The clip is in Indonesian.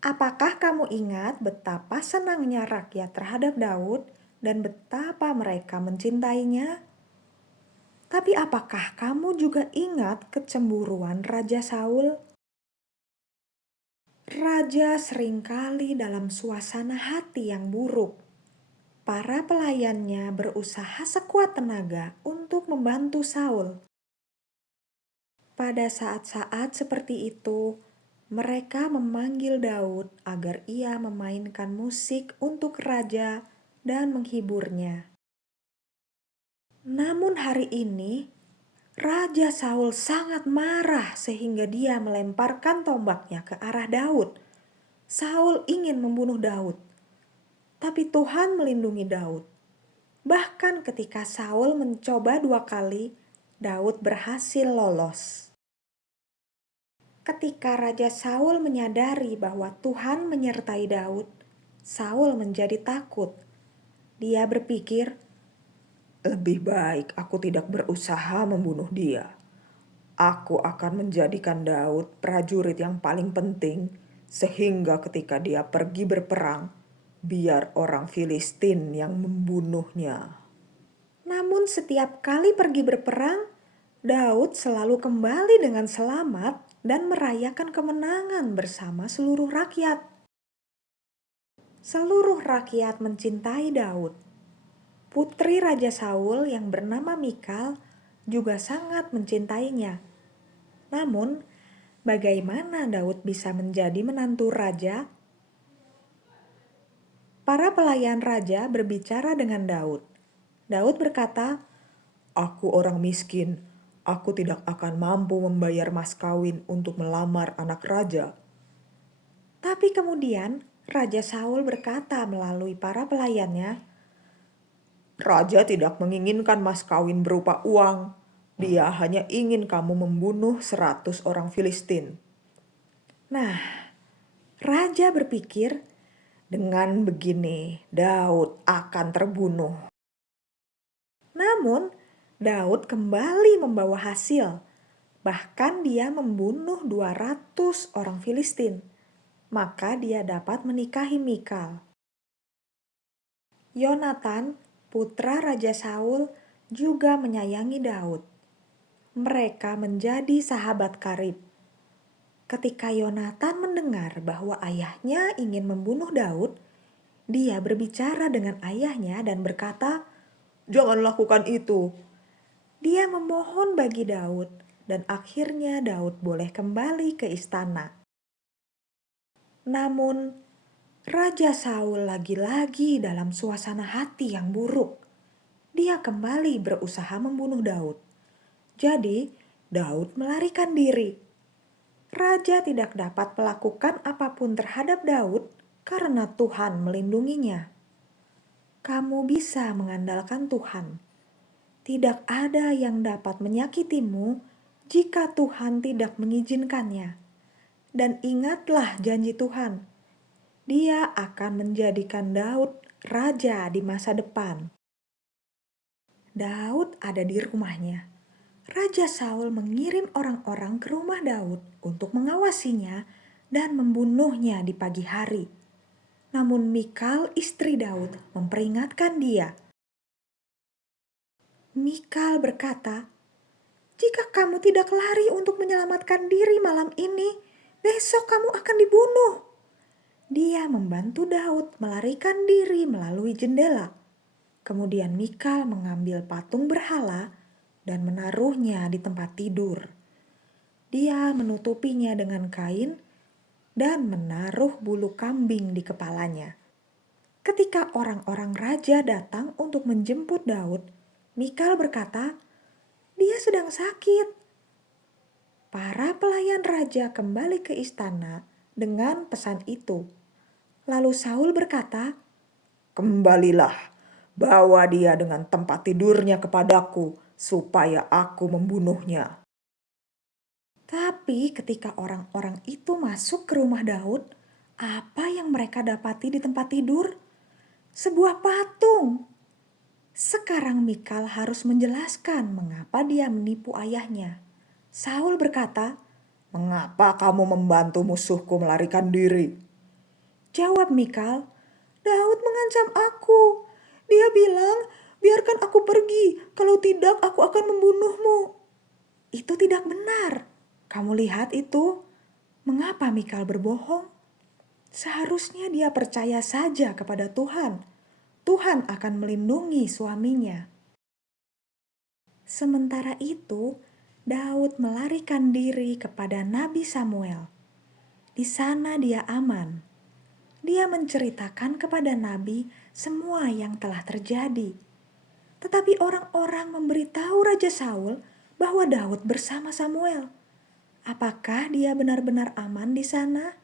Apakah kamu ingat betapa senangnya rakyat terhadap Daud dan betapa mereka mencintainya? Tapi apakah kamu juga ingat kecemburuan Raja Saul? Raja seringkali dalam suasana hati yang buruk. Para pelayannya berusaha sekuat tenaga untuk membantu Saul. Pada saat-saat seperti itu, mereka memanggil Daud agar ia memainkan musik untuk raja dan menghiburnya. Namun hari ini, Raja Saul sangat marah sehingga dia melemparkan tombaknya ke arah Daud. Saul ingin membunuh Daud, tapi Tuhan melindungi Daud. Bahkan ketika Saul mencoba 2 kali, Daud berhasil lolos. Ketika Raja Saul menyadari bahwa Tuhan menyertai Daud, Saul menjadi takut. Dia berpikir, "Lebih baik aku tidak berusaha membunuh dia. Aku akan menjadikan Daud prajurit yang paling penting, sehingga ketika dia pergi berperang, biar orang Filistin yang membunuhnya." Namun setiap kali pergi berperang, Daud selalu kembali dengan selamat dan merayakan kemenangan bersama seluruh rakyat. Seluruh rakyat mencintai Daud. Putri Raja Saul yang bernama Mikal juga sangat mencintainya. Namun, bagaimana Daud bisa menjadi menantu raja? Para pelayan raja berbicara dengan Daud. Daud berkata, "Aku orang miskin. Aku tidak akan mampu membayar mas kawin untuk melamar anak raja." Tapi kemudian Raja Saul berkata melalui para pelayannya, "Raja tidak menginginkan mas kawin berupa uang. Dia hanya ingin kamu membunuh 100 orang Filistin." Nah, raja berpikir, dengan begini Daud akan terbunuh. Namun, Daud kembali membawa hasil. Bahkan dia membunuh 200 orang Filistin. Maka dia dapat menikahi Mikal. Yonatan, putra Raja Saul, juga menyayangi Daud. Mereka menjadi sahabat karib. Ketika Yonatan mendengar bahwa ayahnya ingin membunuh Daud, dia berbicara dengan ayahnya dan berkata, "Jangan lakukan itu." Dia memohon bagi Daud, dan akhirnya Daud boleh kembali ke istana. Namun, Raja Saul lagi-lagi dalam suasana hati yang buruk. Dia kembali berusaha membunuh Daud. Jadi, Daud melarikan diri. Raja tidak dapat melakukan apapun terhadap Daud karena Tuhan melindunginya. Kamu bisa mengandalkan Tuhan. Tidak ada yang dapat menyakitimu jika Tuhan tidak mengizinkannya. Dan ingatlah janji Tuhan. Dia akan menjadikan Daud raja di masa depan. Daud ada di rumahnya. Raja Saul mengirim orang-orang ke rumah Daud untuk mengawasinya dan membunuhnya di pagi hari. Namun Mikal, istri Daud, memperingatkan dia. Mikal berkata, "Jika kamu tidak lari untuk menyelamatkan diri malam ini, besok kamu akan dibunuh." Dia membantu Daud melarikan diri melalui jendela. Kemudian Mikal mengambil patung berhala dan menaruhnya di tempat tidur. Dia menutupinya dengan kain dan menaruh bulu kambing di kepalanya. Ketika orang-orang raja datang untuk menjemput Daud, Mikal berkata, "Dia sedang sakit." Para pelayan raja kembali ke istana dengan pesan itu. Lalu Saul berkata, "Kembalilah, bawa dia dengan tempat tidurnya kepadaku, supaya aku membunuhnya." Tapi ketika orang-orang itu masuk ke rumah Daud, apa yang mereka dapati di tempat tidur? Sebuah patung. Sekarang Mikal harus menjelaskan mengapa dia menipu ayahnya. Saul berkata, "Mengapa kamu membantu musuhku melarikan diri?" Jawab Mikal, "Daud mengancam aku. Dia bilang, 'Biarkan aku pergi, kalau tidak aku akan membunuhmu.'" Itu tidak benar. Kamu lihat itu? Mengapa Mikal berbohong? Seharusnya dia percaya saja kepada Tuhan. Tuhan akan melindungi suaminya. Sementara itu, Daud melarikan diri kepada Nabi Samuel. Di sana dia aman. Dia menceritakan kepada Nabi semua yang telah terjadi. Tetapi orang-orang memberitahu Raja Saul bahwa Daud bersama Samuel. Apakah dia benar-benar aman di sana?